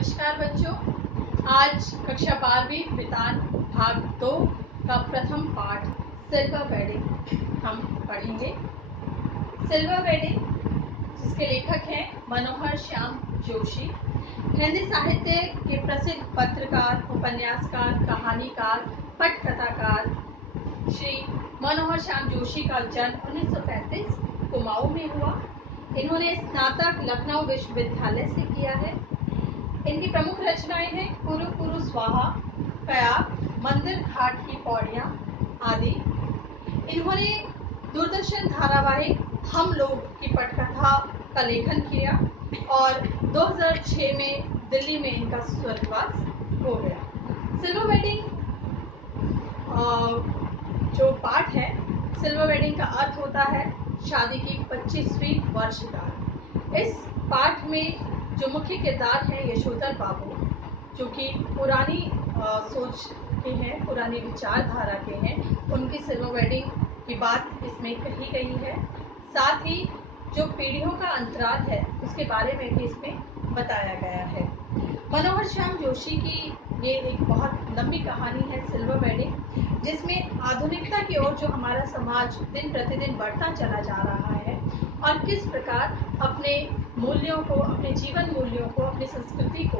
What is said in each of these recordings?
नमस्कार बच्चों, आज कक्षा 12वीं वितान भाग 2 का प्रथम पाठ सिल्वर वेडिंग हम पढ़ेंगे। सिल्वर वेडिंग जिसके लेखक हैं मनोहर श्याम जोशी, हिंदी साहित्य के प्रसिद्ध पत्रकार, उपन्यासकार, कहानीकार, पटकथाकार श्री मनोहर श्याम जोशी का जन्म 1935 कुमाऊं में हुआ। इन्होंने स्नातक लखनऊ विश्वविद्यालय से किया है। इनकी प्रमुख रचनाएं हैं कुरु कुरु स्वाहा, कयाक, मंदिर घाट की पौड़ियाँ आदि। इन्होंने दूरदर्शन धारावाहिक हम लोग की पटकथा का लेखन किया और 2006 में दिल्ली में इनका स्वर्गवास हो गया। सिल्वर वेडिंग जो पाठ है, सिल्वर वेडिंग का अर्थ होता है शादी की 25वीं वर्षगांठ। इस पाठ में जो मुख्य किरदार हैं यशोधर बाबू, जो कि पुरानी सोच के हैं, पुरानी विचारधारा के हैं, उनकी सिल्वर वेडिंग की बात इसमें कही गई है। साथ ही जो पीढ़ियों का अंतराल है उसके बारे में भी इसमें बताया गया है। मनोहर श्याम जोशी की ये एक बहुत लंबी कहानी है सिल्वर वेडिंग, जिसमें आधुनिकता की ओर जो हमारा समाज दिन प्रतिदिन बढ़ता चला जा रहा है और किस प्रकार अपने मूल्यों को, अपने जीवन मूल्यों को, अपनी संस्कृति को,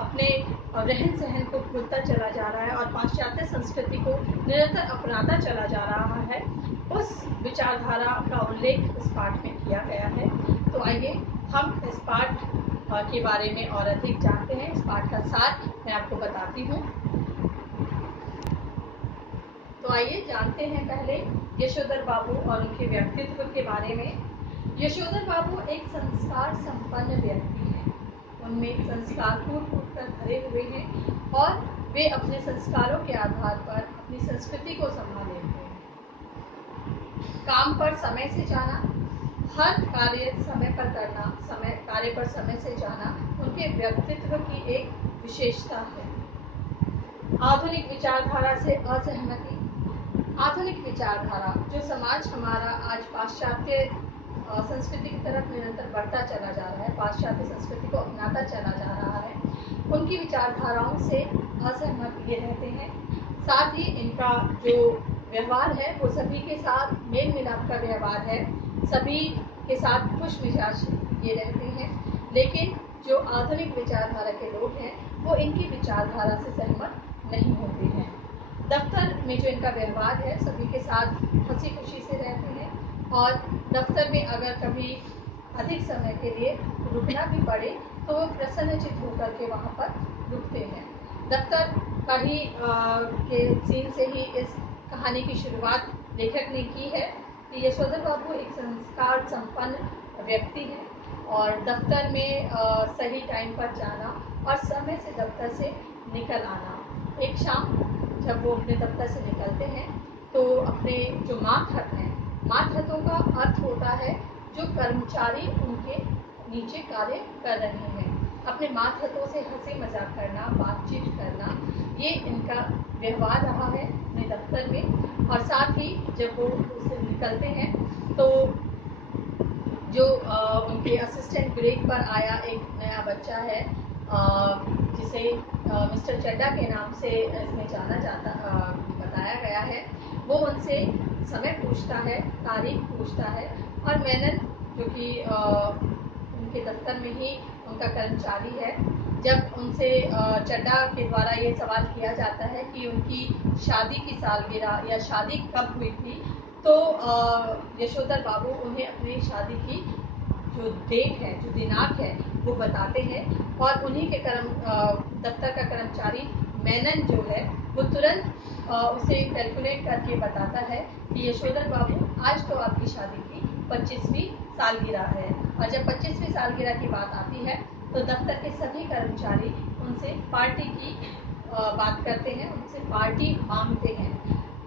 अपने रहन सहन को भूलता चला जा रहा है और पाश्चात्य संस्कृति को निरंतर अपनाता चला जा रहा है, उस विचारधारा का उल्लेख इस पाठ में किया गया है। तो आइए हम इस पाठ के बारे में और अधिक जानते हैं। इस पाठ का सार मैं आपको बताती हूँ। तो आइए जानते हैं पहले यशोधर बाबू और उनके व्यक्तित्व के बारे में। यशोधर बाबू एक संस्कार संपन्न व्यक्ति हैं। उनमें संस्कार फूट कर भरे हुए हैं और वे अपने संस्कारों के आधार पर अपनी संस्कृति को संभाल लेते हैं। काम पर समय से जाना, हर कार्य समय पर करना, कार्य पर समय से जाना उनके व्यक्तित्व की एक विशेषता है। आधुनिक विचारधारा से असहमति। आधुनिक विचारधारा, जो समाज हमारा आज पाश्चात्य संस्कृति की तरफ निरंतर बढ़ता चला जा रहा है, पाश्चात्य संस्कृति को अपनाता चला जा रहा है, उनकी विचारधाराओं से असहमत ये रहते हैं। साथ ही इनका जो व्यवहार है वो सभी के साथ मेल मिलाप का व्यवहार है, सभी के साथ खुश मिजाज ये रहते हैं। लेकिन जो आधुनिक विचारधारा के लोग हैं वो इनकी विचारधारा से सहमत नहीं होते हैं। दफ्तर में जो इनका व्यवहार है, सभी के साथ हंसी खुशी से रहते हैं और दफ्तर में अगर कभी अधिक समय के लिए रुकना भी पड़े तो वो प्रसन्नचित होकर के वहाँ पर रुकते हैं। दफ्तर का ही के सीन से ही इस कहानी की शुरुआत लेखक ने की है कि यशोधर बाबू एक संस्कार संपन्न व्यक्ति हैं और दफ्तर में सही टाइम पर जाना और समय से दफ्तर से निकल आना। एक शाम जब वो अपने दफ्तर से निकलते हैं तो अपने जो मातहत हैं, मातहतों का अर्थ होता है जो कर्मचारी उनके नीचे कार्य कर रहे हैं, अपने मातहतों से हंसी मजाक करना, बातचीत करना, ये इनका व्यवहार रहा है अपने दफ्तर में। और साथ ही जब वो उससे निकलते हैं तो जो उनके असिस्टेंट ग्रेड पर आया एक नया बच्चा है, जिसे मिस्टर चड्डा के नाम से इसमें जाना जाता बताया गया है, वो उनसे समय पूछता है, तारीख पूछता है और मेनन, जो कि उनके दफ्तर में ही उनका कर्मचारी है, जब उनसे चड्डा के द्वारा ये सवाल किया जाता है कि उनकी शादी की सालगिरह या शादी कब हुई थी, तो यशोधर बाबू उन्हें अपनी शादी की जो डेट है, जो दिनांक है, वो बताते हैं और उन्हीं के दफ्तर का कर्मचारी मेनन जो है वो तुरंत उसे कैलकुलेट करके बताता है कि यशोधर बाबू आज तो आपकी शादी की 25वीं सालगिरह है। और जब 25वीं सालगिरह की बात आती है तो दफ्तर के सभी कर्मचारी उनसे पार्टी की बात करते हैं, उनसे पार्टी मांगते हैं।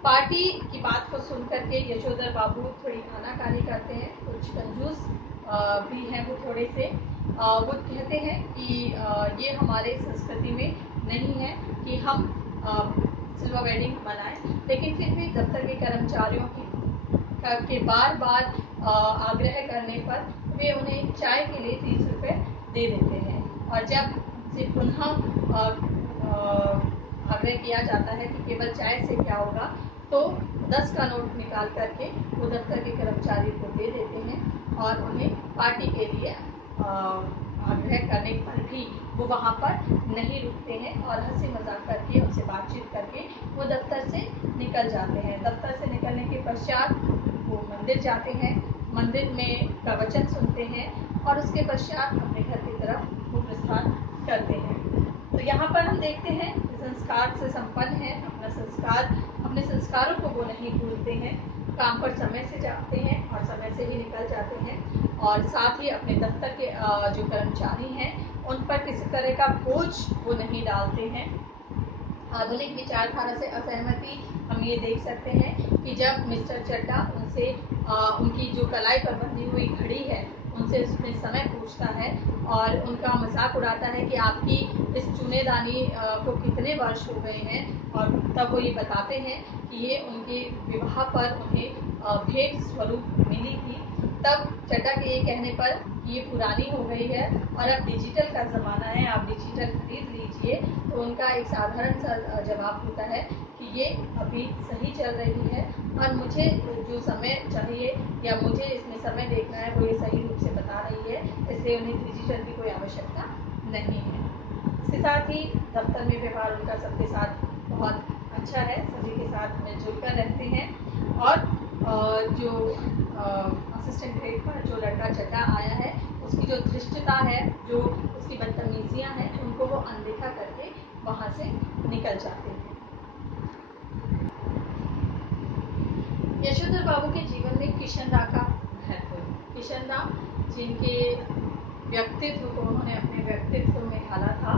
पार्टी की बात को सुन करके यशोधर बाबू थोड़ी आनाकानी करते हैं, कुछ कंजूस भी हैं वो थोड़े से। वो कहते हैं कि ये हमारे संस्कृति में नहीं है कि हम सिल्वर वेडिंग मनाएं, लेकिन फिर भी दफ्तर के कर्मचारियों के बार बार आग्रह करने पर वे उन्हें चाय के लिए 30 रुपये दे देते हैं। और जब से पुनः आग्रह किया जाता है कि केवल चाय से क्या होगा, तो 10 का नोट निकाल करके वो दफ्तर के कर्मचारी को दे देते हैं और उन्हें पार्टी के लिए आग्रह करने पर भी वो वहाँ पर नहीं रुकते हैं और हंसी मजाक करके उनसे बातचीत करके वो दफ्तर से निकल जाते हैं। दफ्तर से निकलने के पश्चात वो मंदिर जाते हैं, मंदिर में प्रवचन सुनते हैं और उसके पश्चात अपने घर की तरफ वो प्रस्थान करते हैं। तो यहाँ पर हम देखते हैं कि संस्कार से संपन्न है, अपने संस्कारों को वो नहीं भूलते हैं, काम पर समय से जाते हैं और समय से ही निकल जाते हैं और साथ ही अपने दफ्तर के जो कर्मचारी हैं उन पर किसी तरह का बोझ वो नहीं डालते हैं। आधुनिक विचारधारा से असहमति हम ये देख सकते हैं कि जब मिस्टर चड्ढा उनसे उनकी जो कलाई पर बंधी हुई घड़ी है उनसे उसमें समय पूछता है और उनका मजाक उड़ाता है कि आपकी इस चूनेदानी को कितने वर्ष हो गए हैं, और तब वो ये बताते हैं कि ये उनके विवाह पर उन्हें भेंट स्वरूप मिली थी। तब चड्ढा के ये कहने पर ये पुरानी हो गई है और अब डिजिटल का ज़माना है, आप डिजिटल खरीद लीजिए, तो उनका एक साधारण सा जवाब होता है कि ये अभी सही चल रही है और मुझे जो समय चाहिए या मुझे इसमें समय देखना है वो ये सही रूप से बता रही है, इसलिए उन्हें डिजिटल की कोई आवश्यकता नहीं है। इसके साथ ही दफ्तर में व्यवहार उनका सबके साथ बहुत अच्छा है, सभी के साथ मिलजुल कर रहते हैं और जो असिस्टेंट ग्रेड पर जो लड़का चड्ढा आया है उसकी जो धृष्टता है, जो उसकी बदतमीजियाँ हैं, उनको वो अनदेखा करके वहाँ से निकल जाते हैं। यशोधर बाबू के जीवन में किशन दा का महत्व। किशन दा जिनके व्यक्तित्व को उन्होंने अपने व्यक्तित्व में ढाला था,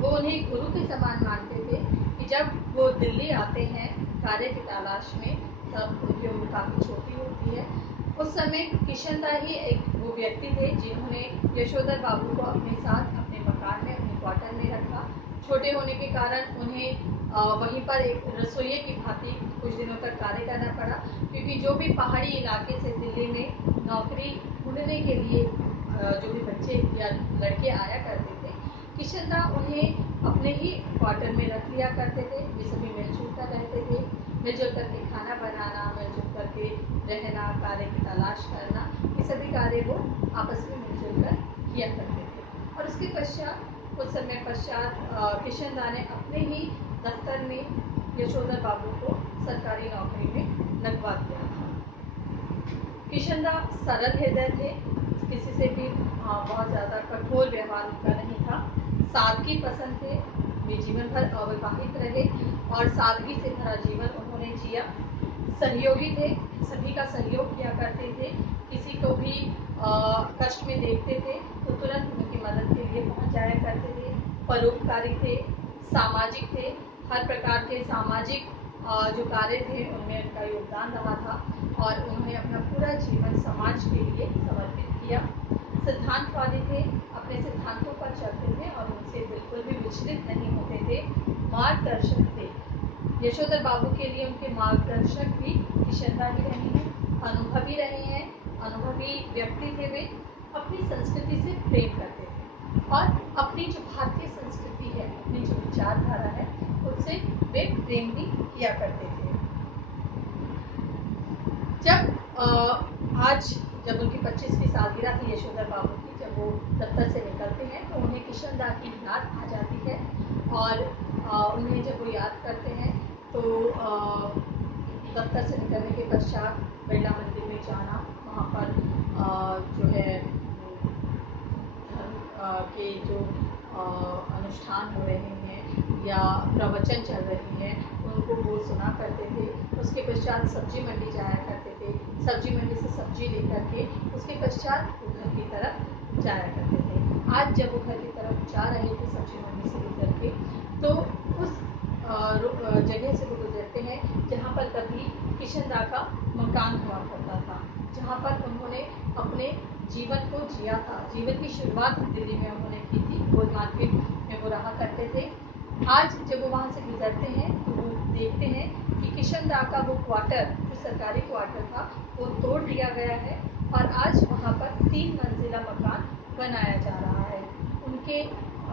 वो उन्हें गुरु के समान मानते थे कि जब वो दिल्ली आते हैं कार्य की तलाश में, तब उनकी उम्र काफ़ी छोटी होती है। उस समय किशन दा ही एक वो व्यक्ति थे जिन्होंने यशोधर बाबू को अपने साथ अपने मकान में, अपने क्वार्टर में रखा। छोटे होने के कारण उन्हें वहीं पर एक रसोइये की भांति कुछ दिनों तक कार्य करना पड़ा, क्योंकि जो भी पहाड़ी इलाके से दिल्ली में नौकरी ढूंढने के लिए जो भी बच्चे या लड़के आया करते थे, किशन दा उन्हें अपने ही क्वार्टर में रख लिया करते थे। वे सभी मिलजुल कर रहते थे, मिलजुल करके खाना बनाना, मिलजुल करके रहना, कार्य की तलाश करना, ये सभी कार्य वो आपस में मिलजुल कर किया करते थे। और उसके पश्चात कुछ समय पश्चात किशन दा ने अपने ही दफ्तर में यशोधर बाबू को सरकारी नौकरी में लगवा दिया था। किशन दा सरल हृदय थे, किसी से भी बहुत ज़्यादा कठोर व्यवहार उनका नहीं था, सादगी पसंद थे, वे जीवन भर अविवाहित रहे और सादगी से भरा जीवन उन्होंने जिया। सहयोगी थे, सभी का सहयोग किया करते थे, किसी को भी कष्ट में देखते थे तो तुरंत उनकी मदद के लिए पहुंच जाया करते थे। परोपकारी थे, सामाजिक थे, हर प्रकार के सामाजिक जो कार्य थे उनमें उनका योगदान रहा था और उन्होंने अपना पूरा जीवन समाज के लिए समर्पित किया। सिद्धांतवादी थे, अपने सिद्धांतों पर चलते थे और उनसे बिल्कुल भी विचलित नहीं होते थे। मार्गदर्शक थे, यशोधर बाबू के लिए उनके मार्गदर्शक भी किशन दा ही रहे हैं, अनुभवी रहे हैं, अनुभवी व्यक्ति थे। वे अपनी संस्कृति से प्रेम करते थे और अपनी जो भारतीय संस्कृति है, अपनी जो विचारधारा है, उससे वे प्रेम भी किया करते थे। जब उनकी 25वीं सालगिरह थी यशोधर बाबू की, जब वो दफ्तर से निकलते हैं तो उन्हें किशन दा की याद आ जाती है और उन्हें जब वो याद करते हैं तो दफ्तर से निकलने के पश्चात बिरला मंदिर में जाना, वहाँ पर जो है धर्म के जो अनुष्ठान हो रहे हैं या प्रवचन चल रही हैं, उनको वो सुना करते थे। उसके पश्चात सब्जी मंडी जाया करते थे, सब्जी मंडी से सब्जी लेकर के उसके पश्चात वो घर की तरफ जाया करते थे। आज जब वो घर की तरफ जा रहे थे सब्जी मंडी से गुजर के, तो उस जगह से वो गुजरते हैं जहाँ पर कभी किशन दा का मकान हुआ करता था, जहाँ पर उन्होंने अपने जीवन को जिया था। जीवन की शुरुआत दिल्ली में उन्होंने की थी, गोल मार्केट में वो रहा करते थे। आज जब वो वहाँ से गुजरते हैं तो वो देखते हैं कि किशन दा का वो क्वार्टर, जो सरकारी क्वार्टर था, वो तोड़ दिया गया है और आज वहाँ पर 3 मंजिला मकान बनाया जा रहा है। उनके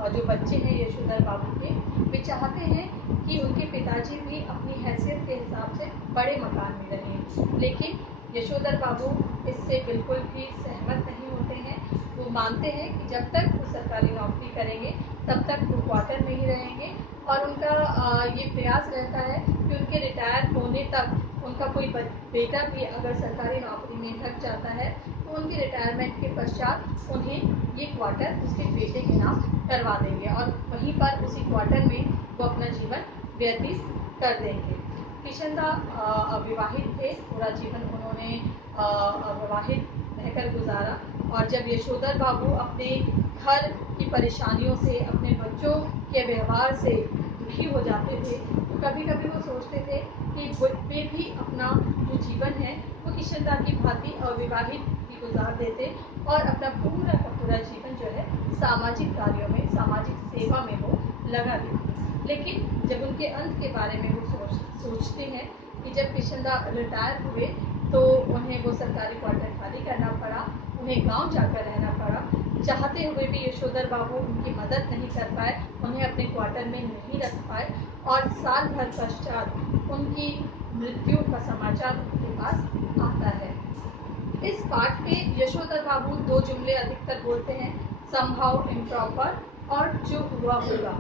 जो बच्चे हैं यशोधर बाबू के, वे चाहते हैं कि उनके पिताजी भी अपनी हैसियत के हिसाब से बड़े मकान में रहें, लेकिन यशोधर बाबू इससे बिल्कुल भी सहमत नहीं होते हैं। वो मानते हैं कि जब तक वो सरकारी नौकरी करेंगे तब तक वो क्वार्टर में ही रहेंगे, और उनका ये प्रयास रहता है कि उनके रिटायर होने तक उनका कोई बेटा भी अगर सरकारी नौकरी में लग जाता है तो उनके रिटायरमेंट के पश्चात उन्हें ये क्वार्टर उसके बेटे के नाम करवा देंगे और वहीं पर उसी क्वार्टर में वो अपना जीवन व्यतीत कर देंगे। किशनदा अविवाहित थे, पूरा जीवन उन्होंने अविवाहित रहकर गुजारा, और जब यशोधर बाबू अपने घर की परेशानियों से, अपने बच्चों के व्यवहार से दुखी हो जाते थे तो कभी कभी वो सोचते थे कि वे भी अपना जो जीवन है वो किशनदा की भांति अविवाहित भी गुजार देते और अपना पूरा का पूरा जीवन जो है सामाजिक कार्यों में, सामाजिक सेवा में वो लगा देते। लेकिन जब उनके अंत के बारे में वो सोचते हैं कि जब किशनदा रिटायर हुए तो उन्हें वो सरकारी क्वार्टर खाली करना पड़ा, उन्हें गांव जाकर रहना पड़ा। चाहते हुए भी यशोधर बाबू उनकी मदद नहीं कर पाए, उन्हें अपने क्वार्टर में नहीं रख पाए, और साल भर पश्चात उनकी मृत्यु का समाचार उनके पास आता है। इस पाठ में यशोधर बाबू दो जुमले अधिकतर बोलते हैं, समहाउ इम्प्रॉपर और जो हुआ होगा।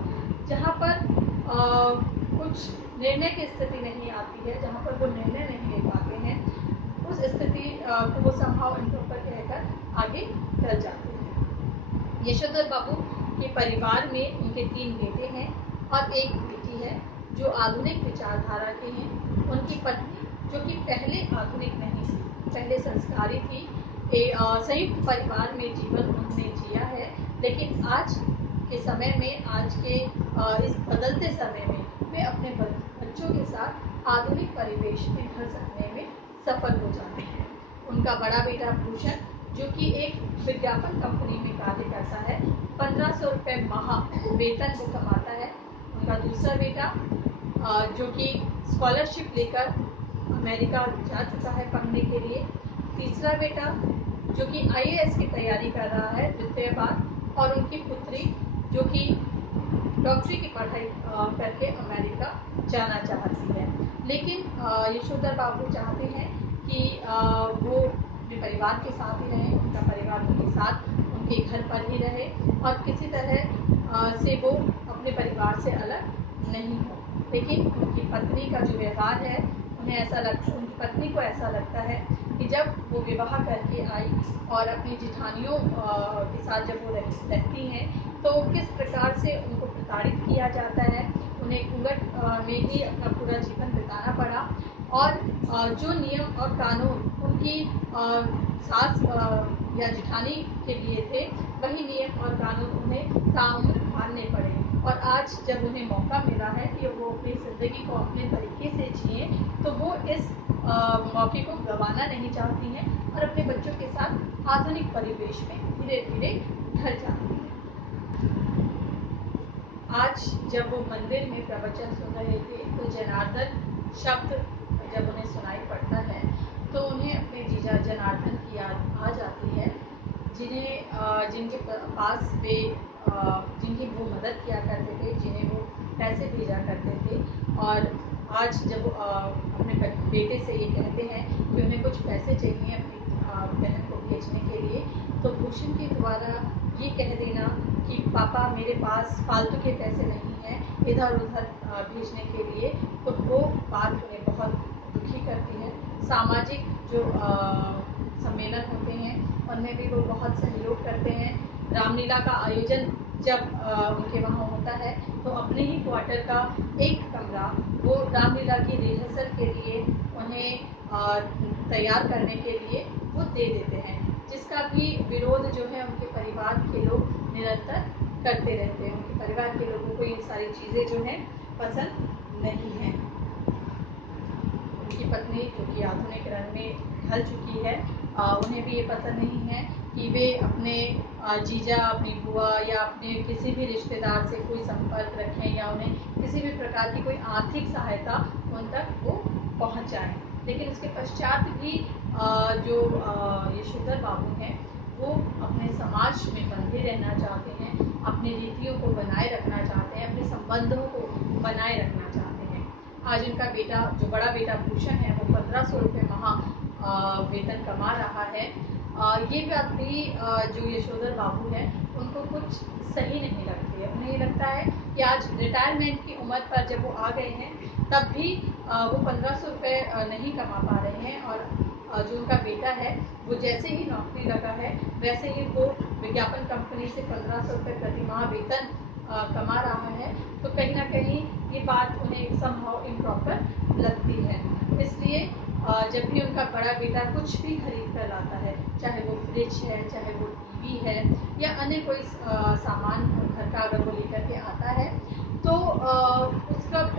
जहाँ पर कुछ निर्णय की स्थिति नहीं आती है, जहाँ पर वो निर्णय नहीं ले पाते हैं, उस स्थिति को वो समहाउ इम्प्रॉपर कहकर आगे चल जाते हैं। यशोधर बाबू के परिवार में उनके 3 बेटे हैं और एक बेटी है जो आधुनिक विचारधारा के हैं। उनकी पत्नी जो कि पहले आधुनिक नहीं थी, पहले संस्कारी थी। संयुक्त परिवार में जीवन उन्होंने जिया है, लेकिन आज के समय में, आज के इस बदलते समय में वे अपने बच्चों के साथ आधुनिक परिवेश में ढल सकने में सफल हो जाते हैं। उनका बड़ा बेटा भूषण जो कि एक विज्ञापन कंपनी में कार्य करता है, 1500 रुपये माह वेतन वो कमाता है। उनका दूसरा बेटा जो कि स्कॉलरशिप लेकर अमेरिका जा चुका है पढ़ने के लिए। तीसरा बेटा जो कि IAS की तैयारी कर रहा है द्वितीय बार, और उनकी पुत्री जो कि डॉक्टरी की पढ़ाई करके अमेरिका जाना चाहती है। लेकिन यशोधर बाबू चाहते हैं कि वो अपने परिवार के साथ ही रहें, उनका परिवार उनके साथ उनके घर पर ही रहे और किसी तरह से वो अपने परिवार से अलग नहीं हो। लेकिन उनकी पत्नी का जो व्यवहार है, उनकी पत्नी को ऐसा लगता है कि जब वो विवाह करके आई और अपनी जिठानियों के साथ जब वो रहती हैं तो किस प्रकार से उनको प्रताड़ित किया जाता है, उन्हें घूंघट में ही अपना पूरा जीवन बिताना पड़ा, और जो नियम और कानून उनकी सास या जिठानी के लिए थे, वही नियम और कानून उन्हें ताउम्र मानने पड़े। और आज जब उन्हें मौका मिला है कि वो अपनी ज़िंदगी को अपने तरीके से जिए, तो वो इस मौके को गंवाना नहीं चाहती हैं और अपने बच्चों के साथ आधुनिक परिवेश में धीरे धीरे ढल जाती हैं। आज जब वो मंदिर में प्रवचन सुन रहे थे तो जनार्दन शब्द जब उन्हें सुनाई पड़ता है तो उन्हें अपने जीजा जनार्दन की याद आ जाती है, जिनके पास वे जिनकी वो मदद किया करते थे, जिन्हें वो पैसे भेजा करते थे। और आज जब अपने बेटे से ये कहते हैं कि उन्हें कुछ पैसे चाहिए अपनी बहन को भेजने के लिए, तो भूषण के द्वारा ये कह देना कि पापा मेरे पास फालतू के पैसे नहीं हैं इधर उधर भेजने के लिए, तो वो बात उन्हें बहुत दुखी करती है। सामाजिक जो सम्मेलन होते हैं उनमें भी वो बहुत सहयोग करते हैं। रामलीला का आयोजन जब उनके वहाँ होता है तो अपने ही क्वार्टर का एक कमरा वो रामलीला की रिहर्सल के लिए उन्हें तैयार करने के लिए वो दे देते हैं, जिसका भी विरोध जो है उनके परिवार के लोग निरंतर करते रहते हैं। उनके परिवार के लोगों को ये सारी चीज़ें जो हैं पसंद नहीं हैं। उनकी पत्नी जो कि आधुनिक रंग में ढल चुकी है, उन्हें भी ये पसंद नहीं है कि वे अपने जीजा, अपनी बुआ या अपने किसी भी रिश्तेदार से कोई संपर्क रखें या उन्हें किसी भी प्रकार की कोई आर्थिक सहायता उन तक वो पहुंचाएं। लेकिन उसके पश्चात भी जो यशोधर बाबू हैं वो अपने समाज में बंधे रहना चाहते हैं, अपनी रीतियों को बनाए रखना चाहते हैं, अपने संबंधों को बनाए रखना चाहते हैं। आज उनका बेटा, जो बड़ा बेटा भूषण है, वो 1500 रुपये माह वेतन कमा रहा है। ये बात भी जो यशोधर बाबू हैं उनको कुछ सही नहीं लगती है। उन्हें ये लगता है कि आज रिटायरमेंट की उम्र पर जब वो आ गए हैं तब भी वो 1500 रुपये नहीं कमा पा रहे हैं, और जो उनका बेटा है वो जैसे ही नौकरी लगा है वैसे ही वो विज्ञापन कंपनी से 1500 रुपये प्रति माह वेतन कमा रहा है। तो कहीं ना कहीं ये बात उन्हें समहाउ इम्प्रॉपर लगती है। इसलिए जब भी उनका बड़ा बेटा कुछ भी खरीद कर लाता है, चाहे वो फ्रिज है, चाहे वो टीवी है, या अन्य कोई सामान घर का अगर वो लेकर के आता है, तो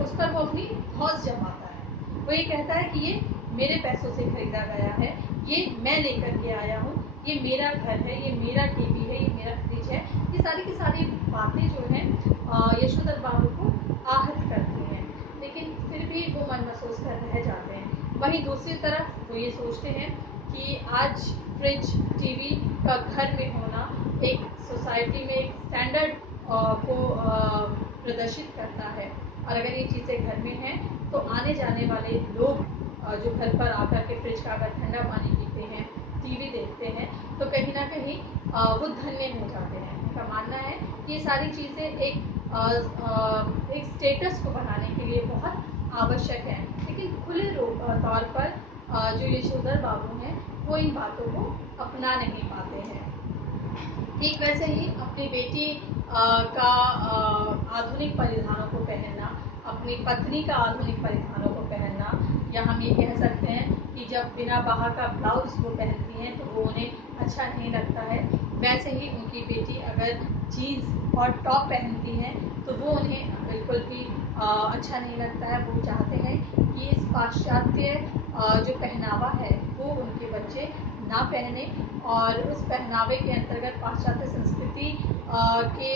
उस पर वो अपनी हौस जमाता है। वो ये कहता है कि ये मेरे पैसों से खरीदा गया है, ये मैं लेकर के आया हूँ, ये मेरा घर है, ये मेरा टीवी है, ये मेरा फ्रिज है। ये सारी की सारी बातें जो हैं यशोधर बाबू को आहत करती हैं, लेकिन फिर भी वो मन महसूस कर रह जाते हैं। वहीं दूसरी तरफ वो ये सोचते हैं कि आज फ्रिज, टीवी का घर में होना एक सोसाइटी में एक स्टैंडर्ड को प्रदर्शित करता है, और अगर ये चीज़ें घर में हैं तो आने जाने वाले लोग जो घर पर आकर के फ्रिज का अगर ठंडा पानी पीते हैं, टीवी देखते हैं, तो कहीं ना कहीं वो धन्य हो जाते हैं। उनका मानना है कि ये सारी चीज़ें एक स्टेटस को बनाने के लिए बहुत आवश्यक है, लेकिन खुले तौर पर जो यशोधर बाबू हैं वो इन बातों को अपना नहीं पाते हैं। ठीक वैसे ही अपनी बेटी का आधुनिक परिधानों को पहनना, अपनी पत्नी का आधुनिक परिधानों को पहनना, या हम ये कह सकते हैं कि जब बिना बाहा का ब्लाउज वो पहनती हैं तो वो उन्हें अच्छा नहीं लगता है। वैसे ही उनकी बेटी अगर जीन्स और टॉप पहनती हैं तो वो उन्हें बिल्कुल भी अच्छा नहीं लगता है। वो चाहते हैं कि इस पाश्चात्य जो पहनावा है वो उनके बच्चे ना पहने, और उस पहनावे के अंतर्गत पाश्चात्य संस्कृति के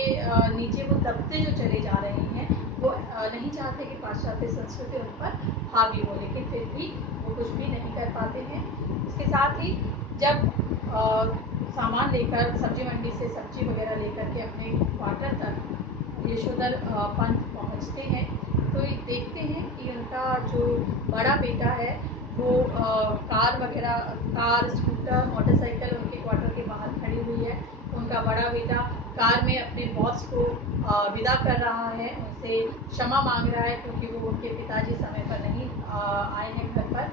नीचे वो दबते जो चले जा रहे हैं, वो नहीं चाहते कि पाश्चात्य संस्कृति उन पर हावी हो, लेकिन फिर भी वो कुछ भी नहीं कर पाते हैं। इसके साथ ही जब सामान लेकर सब्जी मंडी से सब्जी वगैरह लेकर के अपने क्वार्टर तक यशोधर पंत पहुंचते हैं, तो ये देखते हैं कि उनका जो बड़ा बेटा है वो कार, स्कूटर, मोटरसाइकिल उनके क्वार्टर के बाहर खड़ी हुई है। उनका बड़ा बेटा कार में अपने बॉस को विदा कर रहा है, उनसे क्षमा मांग रहा है क्योंकि वो उनके पिताजी समय पर नहीं आए हैं घर पर।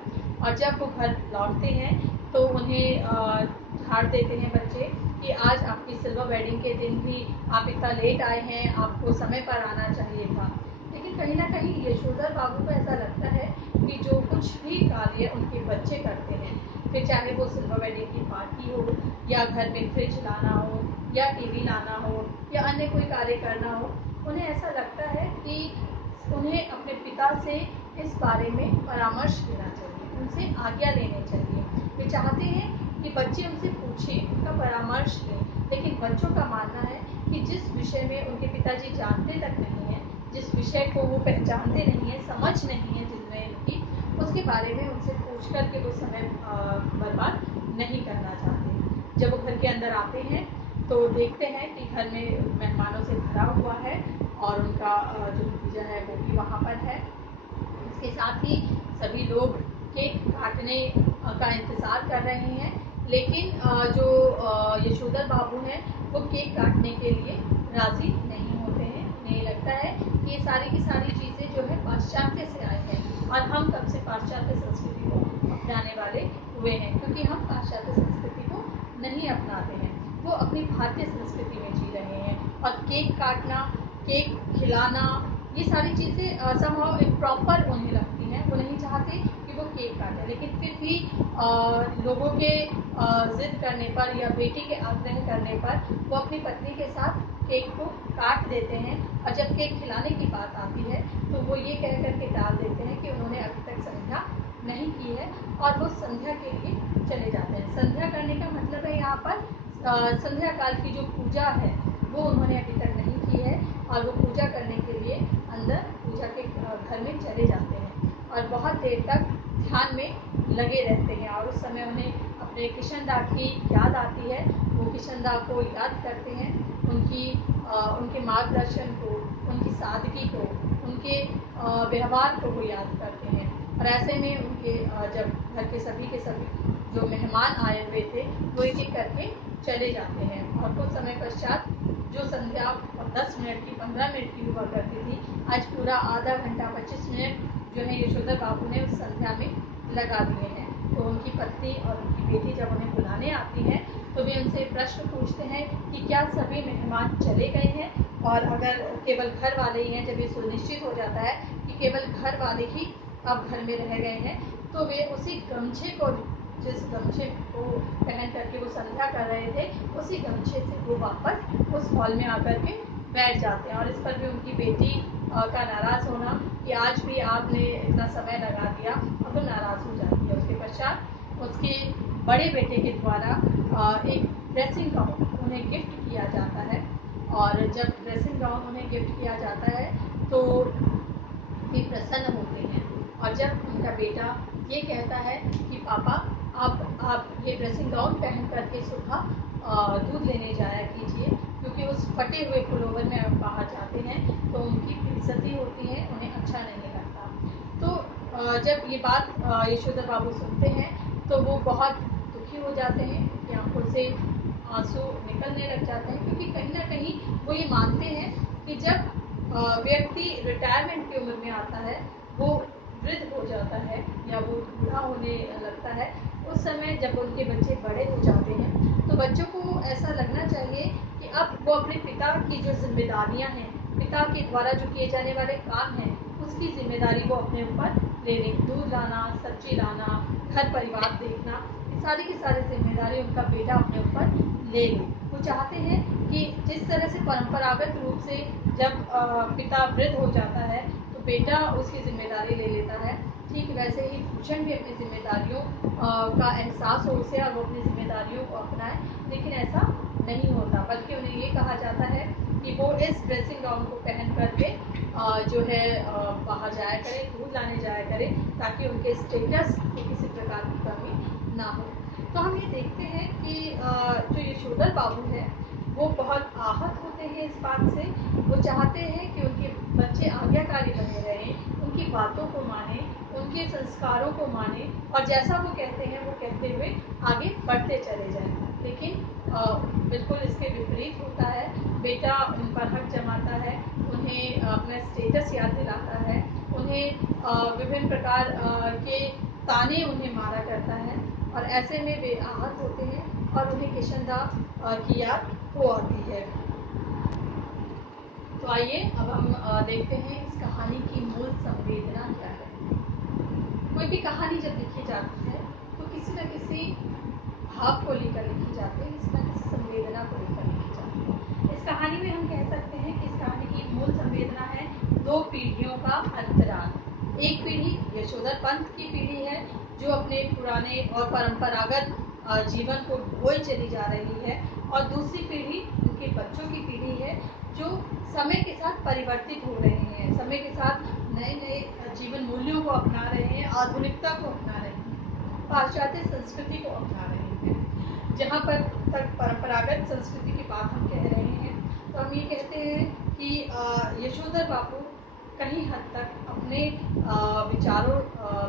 और जब वो घर लौटते हैं तो उन्हें झाड़ देते हैं बच्चे कि आज आपकी सिल्वर वेडिंग के दिन भी आप इतना लेट आए हैं, आपको समय पर आना चाहिए था। लेकिन कहीं ना कहीं यशोधर बाबू को ऐसा लगता है कि जो कुछ भी कार्य उनके बच्चे करते हैं, फिर चाहे वो सिल्वर वेडिंग की पार्टी हो, या घर में फ्रिज लाना हो, या टीवी लाना हो, या अन्य कोई कार्य करना हो, उन्हें ऐसा लगता है कि उन्हें अपने पिता से इस बारे में परामर्श लेना चाहिए, उनसे आज्ञा लेनी चाहिए। वे चाहते हैं कि बच्चे उनसे पूछें, उनका परामर्श लें, लेकिन बच्चों का मानना है कि जिस विषय में उनके पिताजी जानते तक नहीं है, जिस विषय को वो पहचानते नहीं है, समझ नहीं है जिनमें उनकी, उसके बारे में उनसे पूछ कर के वो समय बर्बाद नहीं करना चाहते। जब वो घर के अंदर आते हैं तो देखते हैं कि घर में मेहमानों से भरा हुआ है, और उनका जो भतीजा है वो भी वहाँ पर है। इसके साथ ही सभी लोग केक काटने का इंतज़ार कर रहे हैं, लेकिन जो यशोधर बाबू हैं वो केक काटने के लिए राज़ी नहीं होते हैं। उन्हें लगता है कि ये सारी की सारी चीज़ें जो है पाश्चात्य से आए हैं, और हम कब से पाश्चात्य संस्कृति को अपनाने वाले हुए हैं, क्योंकि हम पाश्चात्य संस्कृति को नहीं अपनाते हैं, वो अपनी भारतीय संस्कृति में जी रहे हैं। और केक काटना, केक खिलाना, ये सारी चीज़ें समहाउ इम्प्रॉपर उन्हें लगती हैं। वो नहीं चाहते कि वो केक काटें, लेकिन फिर भी लोगों के ज़िद करने पर या बेटी के आग्रह करने पर वो अपनी पत्नी के साथ केक को काट देते हैं। और जब केक खिलाने की बात आती है तो वो ये कह कर के टाल देते हैं कि उन्होंने अभी तक संध्या नहीं की है, और वो संध्या के लिए चले जाते हैं। संध्या करने का मतलब है यहाँ पर संध्या काल की जो पूजा है वो उन्होंने अभी तक नहीं की है, और वो पूजा करने के लिए अंदर पूजा के घर में चले जाते हैं, और बहुत देर तक ध्यान में लगे रहते हैं। और उस समय उन्हें अपने किशन दास की याद आती है। वो किशनदा को याद करते हैं, उनके मार्गदर्शन को, उनकी सादगी को, उनके व्यवहार को वो याद करते हैं। और ऐसे में उनके जब घर के सभी जो मेहमान आए हुए थे वो एक एक करके चले जाते हैं। और कुछ समय पश्चात जो संध्या 10 मिनट की 15 मिनट की हुआ करती थी, आज पूरा आधा घंटा 25 मिनट जो है यशोधर बाबू ने उस संध्या में लगा दिए हैं। तो उनकी पत्नी और उनकी बेटी जब उन्हें बुलाने आती हैं तो वे उनसे प्रश्न पूछते हैं कि क्या सभी मेहमान चले गए हैं, और अगर केवल घर वाले ही हैं, जब ये सुनिश्चित हो जाता है कि केवल घर वाले ही अब घर में रह गए हैं, तो वे उसी गमछे को, जिस गमछे को पहन करके वो संध्या कर रहे थे, उसी गमछे से वो वापस उस हॉल में आकर के बैठ जाते हैं। और इस पर भी उनकी बेटी का नाराज़ होना कि आज भी आपने इतना समय लगा दिया, अब वो नाराज़ हो जाती है। उसके पश्चात उसके बड़े बेटे के द्वारा एक ड्रेसिंग गाउन उन्हें गिफ्ट किया जाता है। और जब ड्रेसिंग गाउन उन्हें गिफ्ट किया जाता है तो वे प्रसन्न होते हैं। और जब उनका बेटा ये कहता है कि पापा आप ये ड्रेसिंग गाउन पहन करके सुबह दूध लेने जाया कीजिए, क्योंकि उस फटे हुए पुलोवर में आप बाहर जाते हैं तो उनकी बेइज्जती होती है, उन्हें अच्छा नहीं लगता। तो जब ये बात यशोधर बाबू सुनते हैं तो वो बहुत दुखी हो जाते हैं, कि आंखों से आंसू निकलने लग जाते हैं, क्योंकि कहीं ना कहीं वो ये मानते हैं कि जब व्यक्ति रिटायरमेंट की उम्र में आता है, वो वृद्ध हो जाता है या वो बूढ़ा होने लगता है, उस समय जब उनके बच्चे बड़े हो जाते हैं तो बच्चों को ऐसा लगना चाहिए कि अब वो अपने पिता की जो जिम्मेदारियां हैं, पिता के द्वारा जो किए जाने वाले काम हैं, उसकी जिम्मेदारी वो अपने ऊपर ले लें। दूध लाना, सब्जी लाना, घर परिवार देखना, ये सारी की सारी जिम्मेदारी उनका बेटा अपने ऊपर ले ले। वो चाहते हैं कि जिस तरह से परंपरागत रूप से जब पिता वृद्ध हो जाता है तो बेटा उसकी जिम्मेदारी ले लेता है, ठीक वैसे ही भूषण भी अपनी जिम्मेदारियों का एहसास हो उसे और वो अपनी जिम्मेदारियों को अपनाए। लेकिन ऐसा नहीं होता, बल्कि उन्हें ये कहा जाता है कि वो इस ड्रेसिंग गाउन को पहन करके जो है बाहर जाया करें, दूध लाने जाया करें, ताकि उनके स्टेटस को किसी प्रकार की कमी ना हो। तो हम ये देखते हैं कि जो यशोधर बाबू है वो बहुत आहत होते हैं इस बात से। वो चाहते हैं कि उनके बच्चे आज्ञाकारी बने रहें, उनकी बातों को माने, उनके संस्कारों को माने, और जैसा वो कहते हैं वो कहते हुए आगे बढ़ते चले जाएं। लेकिन बिल्कुल इसके विपरीत होता है। बेटा उन पर हक जमाता है, उन्हें अपना स्टेटस याद दिलाता है, उन्हें विभिन्न प्रकार के ताने उन्हें मारा करता है, और ऐसे में वे आहत होते हैं और उन्हें किशनदा की याद हो आती है। तो आइए अब हम देखते हैं इस कहानी की मूल संवेदना क्या है। कोई भी कहानी जब लिखी जाती है तो किसी न किसी भाव को लेकर लिखी जाती है, किसी न किसी संवेदना को लेकर लिखी जाती है। इस कहानी में हम कह सकते हैं कि इस कहानी की मूल संवेदना है 2 पीढ़ियों का अंतराल। एक पीढ़ी यशोधर पंत की पीढ़ी है, जो अपने पुराने और परंपरागत जीवन को ढोए चली जा रही है, और दूसरी पीढ़ी उनके बच्चों की पीढ़ी है, जो समय के साथ परिवर्तित हो रहे हैं, समय के साथ नए नए जीवन मूल्यों को अपना रहे हैं, आधुनिकता को अपना रहे हैं, पाश्चात्य संस्कृति को अपना रहे हैं। जहाँ पर तक परंपरागत संस्कृति की बात हम कह रहे हैं तो हम ये कहते हैं कि यशोधर बाबू कहीं हद तक अपने विचारों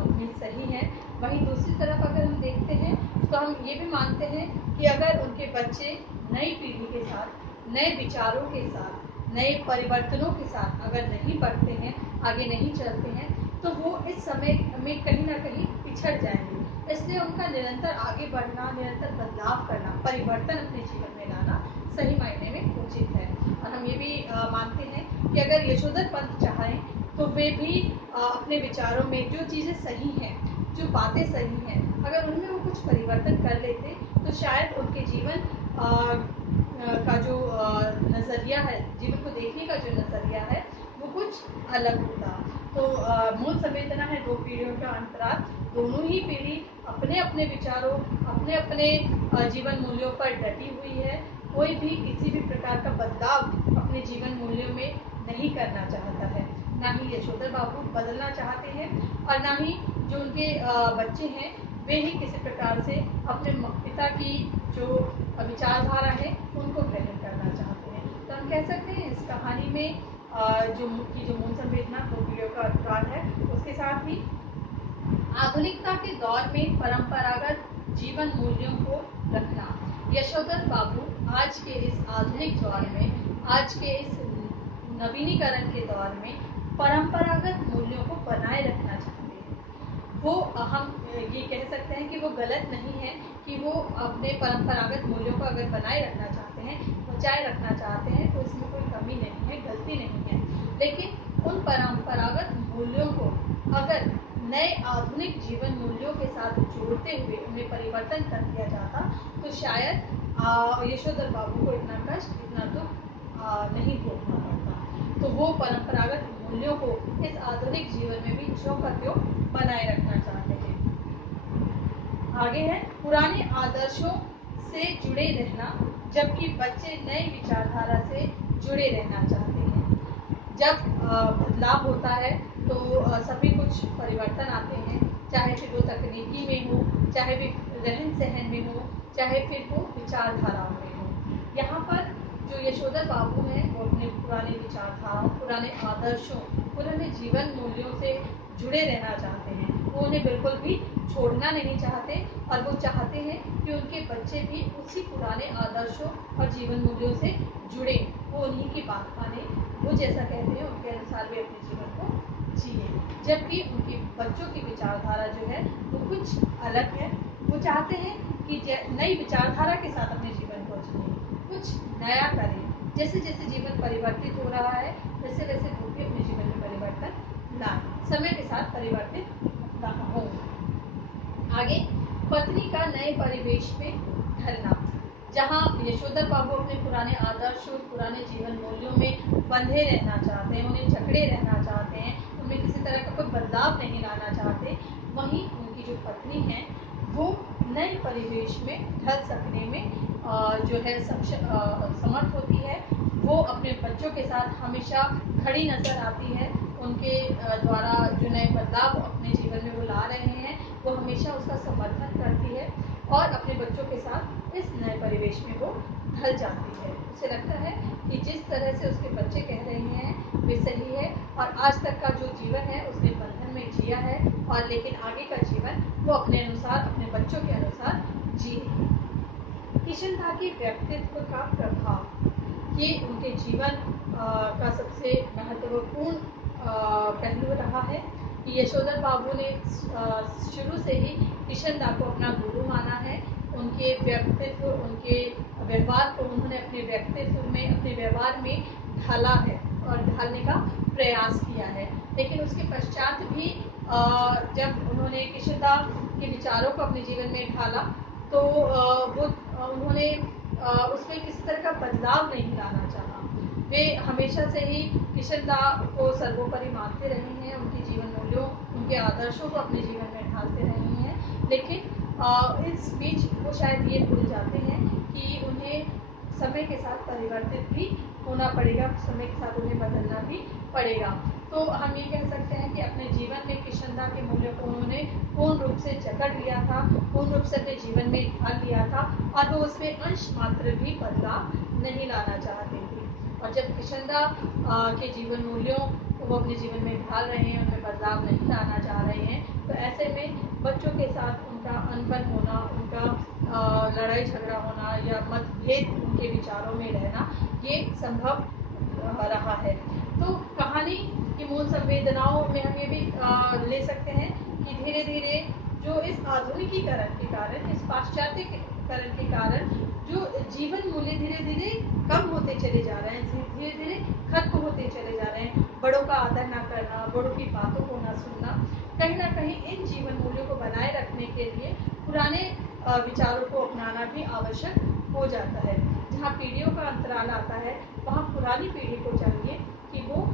में सही हैं। वहीं दूसरी तरफ अगर हम देखते हैं तो हम ये भी मानते हैं कि अगर उनके बच्चे नई पीढ़ी के साथ, नए विचारों के साथ, नए परिवर्तनों के साथ अगर नहीं बढ़ते हैं, आगे नहीं चलते हैं, तो वो इस समय में कहीं ना कहीं पिछड़ जाएंगे। इसलिए उनका निरंतर आगे बढ़ना, निरंतर बदलाव करना, परिवर्तन अपने जीवन में लाना सही मायने में उचित है। और हम ये भी मानते हैं कि अगर यशोधर पंत चाहें तो वे भी अपने विचारों में जो चीज़ें सही हैं, जो बातें सही हैं, अगर उनमें वो कुछ परिवर्तन कर लेते तो शायद उनके जीवन का जो नज़रिया है, जीवन को देखने का जो नज़रिया है, वो कुछ अलग होता। तो मूल संवेदना है 2 पीढ़ियों का अंतराल। दोनों ही पीढ़ी अपने अपने विचारों, अपने अपने जीवन मूल्यों पर डटी हुई है। कोई भी किसी भी प्रकार का बदलाव अपने जीवन मूल्यों में नहीं करना चाहता है। ना ही यशोधर बाबू बदलना चाहते हैं, और ना ही जो उनके बच्चे हैं वे ही किसी प्रकार से अपने पिता की जो विचारधारा है उनको ग्रहण करना चाहते हैं। तो हम कह सकते हैं इस कहानी में जो मूल संवेदना दो पीढ़ियों का अनुवाद है, उसके साथ ही आधुनिकता के दौर में परंपरागत जीवन मूल्यों को रखना। यशोधर बाबू आज के इस आधुनिक दौर में, आज के इस नवीनीकरण के दौर में परंपरागत मूल्यों को बनाए रखना चाहते हैं। वो हम ये कह सकते हैं कि वो गलत नहीं है कि वो अपने परंपरागत मूल्यों को अगर बनाए रखना चाहते हैं, बचाए रखना चाहते हैं, तो इसमें कोई कमी नहीं है, गलती नहीं है। लेकिन उन परंपरागत मूल्यों को अगर नए आधुनिक जीवन मूल्यों के साथ जोड़ते हुए उन्हें परिवर्तन कर दिया जाता तो शायद यशोधर बाबू को इतना कष्ट, इतना दुख नहीं भोगना पड़ता। तो वो परंपरागत मूल्यों को इस आधुनिक जीवन में भी ज्यों का त्यों बनाए रखना चाहते हैं। आगे है पुराने आदर्शों से जुड़े रहना, जबकि बच्चे नई विचारधारा से जुड़े रहना चाहते हैं। जब बदलाव होता है तो सभी कुछ परिवर्तन आते हैं, चाहे फिर वो तकनीकी में हो, चाहे फिर रहन सहन में हो, चाहे फिर वो विचारधाराओं में हो। यहाँ पर जो यशोधर बाबू हैं वो अपने पुराने विचारधाराओं, पुराने आदर्शों, पुराने जीवन मूल्यों से जुड़े रहना चाहते हैं। वो उन्हें बिल्कुल भी छोड़ना नहीं चाहते और वो चाहते हैं कि उनके बच्चे भी उसी पुराने आदर्शों और जीवन मूल्यों से जुड़े, वो उन्हीं की बात माने, वो जैसा कहते हैं उनके अनुसार वे अपने जीवन को जिए। जबकि उनके बच्चों की विचारधारा जो है वो कुछ अलग है। वो चाहते हैं कि नई विचारधारा के साथ अपने जीवन को जिए, कुछ नया करें। जैसे जैसे जीवन परिवर्तित हो रहा है वैसे वैसे वो भी अपने जीवन में परिवर्तन लाए, समय के साथ परिवर्तित हो। आगे पत्नी का नए परिवेश में ढलना। जहाँ यशोधर बाबू अपने पुराने आदर्शों, पुराने जीवन मूल्यों में बंधे रहना चाहते हैं, उन्हें जकड़े रहना चाहते हैं, उनमें किसी तरह का कोई बदलाव नहीं लाना चाहते, वहीं उनकी जो पत्नी है वो नए परिवेश में ढल सकने में जो है समर्थ होती है। वो अपने बच्चों के साथ हमेशा खड़ी नजर आती है। उनके द्वारा जो नए बदलाव अपने जीवन में वो ला रहे हैं वो हमेशा उसका समर्थन करती है और अपने बच्चों के साथ इस नए परिवेश में वो ढल जाती है। उसे लगता है कि जिस तरह से उसके बच्चे कह रहे हैं वे सही है और आज तक का जो जीवन है उसने बंधन में जिया है, और लेकिन आगे का जीवन वो अपने अनुसार, अपने बच्चों के अनुसार जिए। किशनदा के व्यक्तित्व का प्रभाव, ये उनके जीवन का सबसे महत्वपूर्ण पहलू रहा है कि यशोधर बाबू ने शुरू से ही किशनदा को अपना गुरु माना है। उनके व्यक्तित्व, उनके व्यवहार को उन्होंने अपने व्यक्तित्व में, अपने व्यवहार में ढाला है और ढालने का प्रयास किया है। लेकिन उसके पश्चात भी जब उन्होंने किशनदा के विचारों को अपने जीवन में ढाला तो वो उन्होंने उसमें किसी तरह का बदलाव नहीं लाना चाहा। वे हमेशा से ही किशनदा को सर्वोपरि मानते रहे हैं, उनके जीवन मूल्यों, उनके आदर्शों को अपने जीवन में ढालते रहे हैं। लेकिन इस बीच वो शायद ये भूल जाते हैं कि उन्हें समय के साथ परिवर्तित भी होना पड़ेगा, समय के साथ उन्हें बदलना भी पड़ेगा। तो हम ये कह सकते हैं कि अपने जीवन में किशनदा के मूल्यों को उन्होंने पूर्ण रूप से जकड़ लिया था, पूर्ण रूप से अपने जीवन में ढाल लिया था और वो उसमें अंश मात्र भी बदलाव नहीं लाना चाहते थे। और जब किशनदा के जीवन मूल्यों को वो अपने जीवन में ढाल रहे हैं, उनमें बदलाव नहीं लाना चाह रहे हैं, तो ऐसे में बच्चों के साथ उनका अनबन होना, उनका लड़ाई झगड़ा होना या मतभेद उनके विचारों में रहना, ये संभव रहा है। तो कहानी की मूल संवेदनाओं में हम ये भी ले सकते हैं कि धीरे धीरे जो इस आधुनिकीकरण के कारण, इस पाश्चात्यकरण के कारण जो जीवन मूल्य धीरे धीरे कम होते चले जा रहे हैं, धीरे धीरे खत्म होते चले जा रहे हैं। बड़ों का आदर ना करना, बड़ों की बातों को ना सुनना, कहीं ना कहीं इन जीवन मूल्यों को बनाए रखने के लिए पुराने विचारों को अपनाना भी आवश्यक हो जाता है। जहाँ पीढ़ियों का अंतराल आता है वहाँ पुरानी पीढ़ी को चाहिए कि वो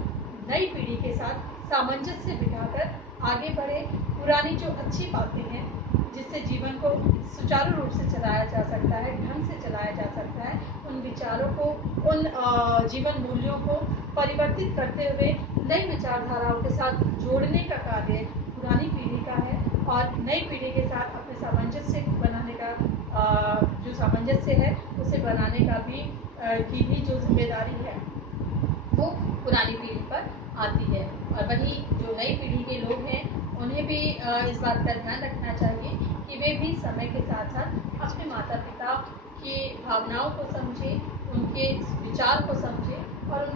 नई पीढ़ी के साथ सामंजस्य बिठाकर आगे बढ़े। पुरानी जो अच्छी बातें हैं जिससे जीवन को सुचारू रूप से चलाया जा सकता है, ढंग से चलाया जा सकता है, उन विचारों को, उन जीवन मूल्यों को परिवर्तित करते हुए नई विचारधाराओं के साथ जोड़ने का कार्य पुरानी पीढ़ी का है और नई पीढ़ी के साथ अपने सामंजस्य बनाने का जो सामंजस्य है उसे बनाने का भी की भी जो जिम्मेदारी है वो पुरानी पीढ़ी पर आती है। और वही जो नई पीढ़ी के लोग हैं उन्हें भी इस बात का ध्यान रखना चाहिए कि वे भी समय के साथ साथ अपने माता पिता की भावनाओं को समझें, उनके विचार को समझें और